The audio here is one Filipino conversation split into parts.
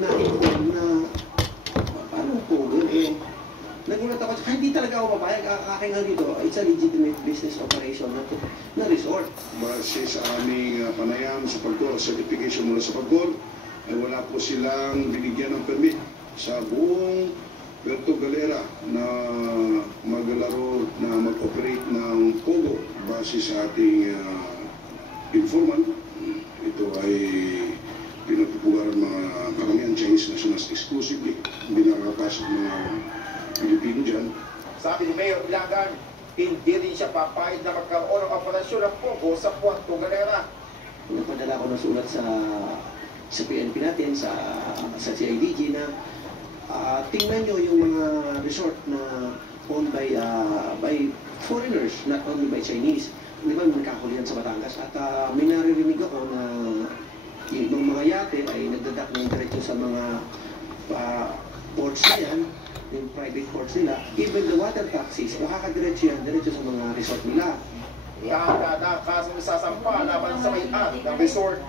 na-inform na paano po, nagulat ako. Hindi talaga ako papayag. Aking nga dito, it's a legitimate business operation na resort. Base sa aming panayam sa PAGCOR, certification mula sa PAGCOR, ay wala po silang binigyan ng permit sa buong Puerto Galera na maglalaro, na mag-operate ng Pogo. Base sa ating informant, ito ay pinagpupugaran mga karamihan Chinese nationals exclusively. Hindi nakakapasok mga Pilipino dyan. Sabi ni Mayor Ilagan, hindi rin siya papayag na magkaroon ng operasyon ng Pogo sa Puerto Galera. Napadala ko ng sulat sa PNP natin, sa CIDG na tingnan nyo yung mga resort na owned by foreigners, not only by Chinese. Di ba nagkakulian sa Batangas? At may naririnig ako na yung mga yate ay nagdadak ng diretso sa mga ports na yan, yung private ports nila. Even the water taxis, makakadiretso yan, diretso sa mga resort nila. Yan na kasong sasampa laban sa may-ari ng resort.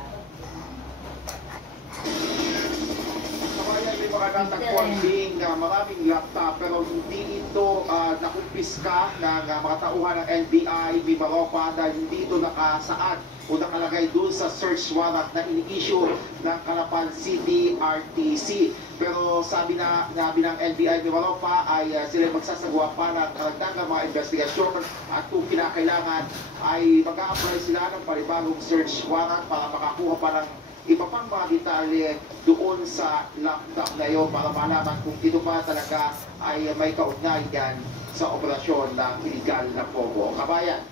Kabayan, may mga natagpuan ding maraming laptop pero hindi ito nakumpiska ng mga tauhan ng NBI, Mimaropa, dahil hindi ito nakasaad o nakalagay doon sa search warrant na ini-issue ng Calapan City RTC. Pero sabi ng NBI Mimaropa ay sila magsasagawa pa ng karagdagang mga investigasyon at kung kinakailangan ay mag-a-apply sila ng panibagong search warrant para makakuha pa ng iba pang mga detalye doon sa laptop na yun para malaman kung ito pa talaga ay may kaugnayan sa operasyon ng illegal na Pogo. Kabayan.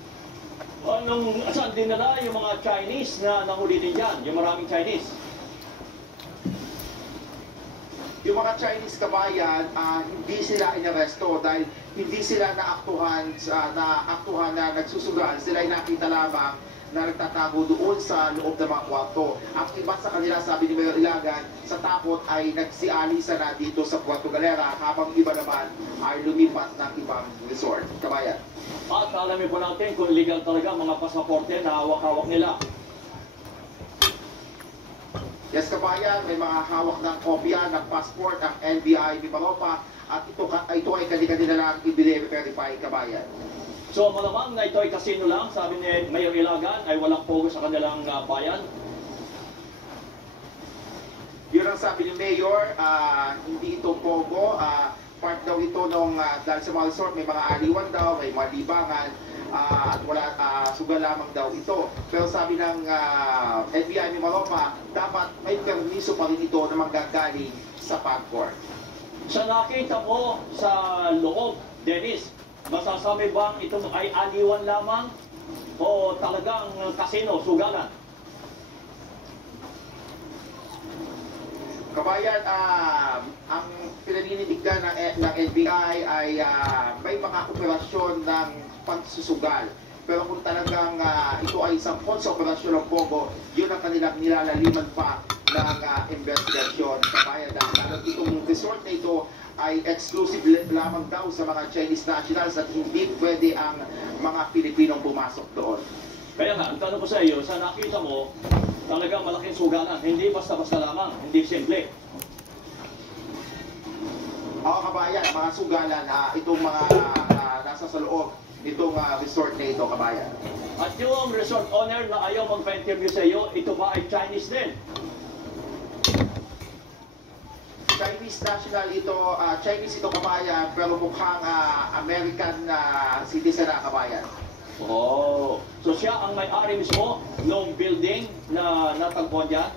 Saan dinala yung mga Chinese na nahuli din dyan? Yung maraming Chinese? Yung mga Chinese kabayan, hindi sila inaresto dahil hindi sila naaktuhan na nagsusugal. Sila ay nakita lamang na nagtatago doon sa loob ng mga kwarto. Ang iba sa kanila, sabi ni Mayor Ilagan, sa takot ay nagsialisa na dito sa Puerto Galera habang iba naman ay lumipat ng ibang resort. Kabayan. At alamin po natin kung legal talaga mga pasaporte na hawak-hawak nila. Yes, kabayan, may mga hawak ng kopya ng passport ang NBI Mimaropa at ito ay kanina lang i-verify, kabayan. So malamang na ito ay casino lang, sabi ni Mayor Ilagan, ay walang Pogo sa kanilang bayan. Yun ang sabi ni Mayor, hindi ito Pogo, part daw ito nung dahil sa mga resort, may mga aliwan daw, may mga libangan, at wala, sugal lamang daw ito. Pero sabi ng NBI Mimaropa, dapat may permiso pa rin ito na manggagaling sa PAGCOR. Sa nakita mo sa loob, Dennis, masasabi bang ito ay aliwan lamang o talagang casino, sugalan? Kabayan, ang pinaninindigan ng NBI ay may mga operasyon ng pagsusugal. Pero kung talagang ito ay isang sa operasyon ng Pogo, yun ang kanilang nilalaliman pa ng investigasyon. Kabayan, dahil itong resort na ito ay exclusive lamang daw sa mga Chinese nationals at hindi pwede ang mga Pilipinong pumasok doon. Kaya nga, ang tanong ko sa iyo, sa nakita mo, talagang malaking sugalan, hindi basta-basta lamang, hindi simple. Oo, kabayan, mga sugalan, itong mga nasa sa loob itong resort na ito, kabayan. At yung resort owner na ayaw magpa-interview sa iyo, ito ba ay Chinese din? Chinese national ito, Chinese ito, kabayan, pero mukhang American citizen na, kabayan. Oh, so siya ang may-ari mismo ng building na natagpuan dyan?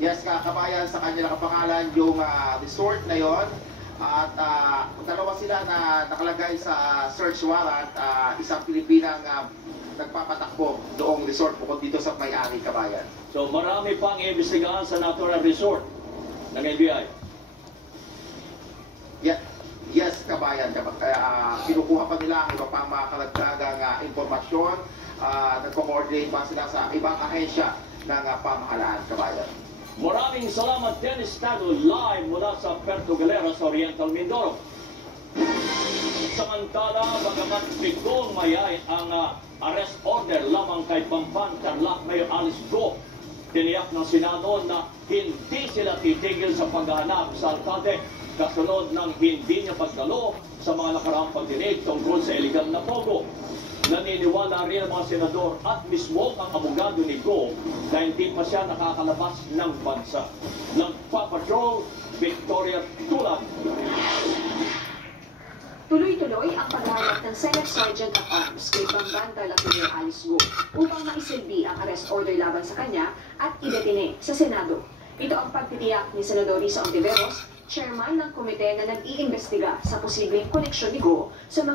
Yes, kabayan, sa kanya nakapangalan yung resort na yon. At dalawa sila na nakalagay sa search warrant, isang Pilipinang nagpapatakbo doong resort bukod dito sa may-ari, kabayan. So marami pang iimbestigahan sa natural resort ng NBI? Yes, kabayan. Kaya kinukuha pa nila ang iba pang mga karagdagang impormasyon. Nagko-coordinate pa sila sa ibang ahensya ng pamahalaan, kabayan. Maraming salamat, Dennis Tado, live mula sa Puerto Galera sa Oriental Mindoro. Samantala, bagamat bigong mayay ang arrest order lamang kay Pamban Tarlac Mayor Alice Go Tiniyak ng Senado na hindi sila titigil sa paghahanap sa alkalde kasunod ng hindi niya pagdalo sa mga nakaraang pagdinig tungkol sa iligal na pogo. Naniniwala rin ang mga senador at mismo ang abogado ni Go na hindi pa siya nakakalabas ng bansa. Nagpapatrol, Victoria Tulan. Tuloy-tuloy ang paghahanap ng Senate Sergeant at Arms kay Bambanta Latimer Alice Go upang maisilbi ang arrest order laban sa kanya at idetine sa Senado. Ito ang pagtitiyak ni Senador Risa Ontiveros, chairman ng komite na nag-iimbestiga sa posibleng koneksyon ni Go sa mga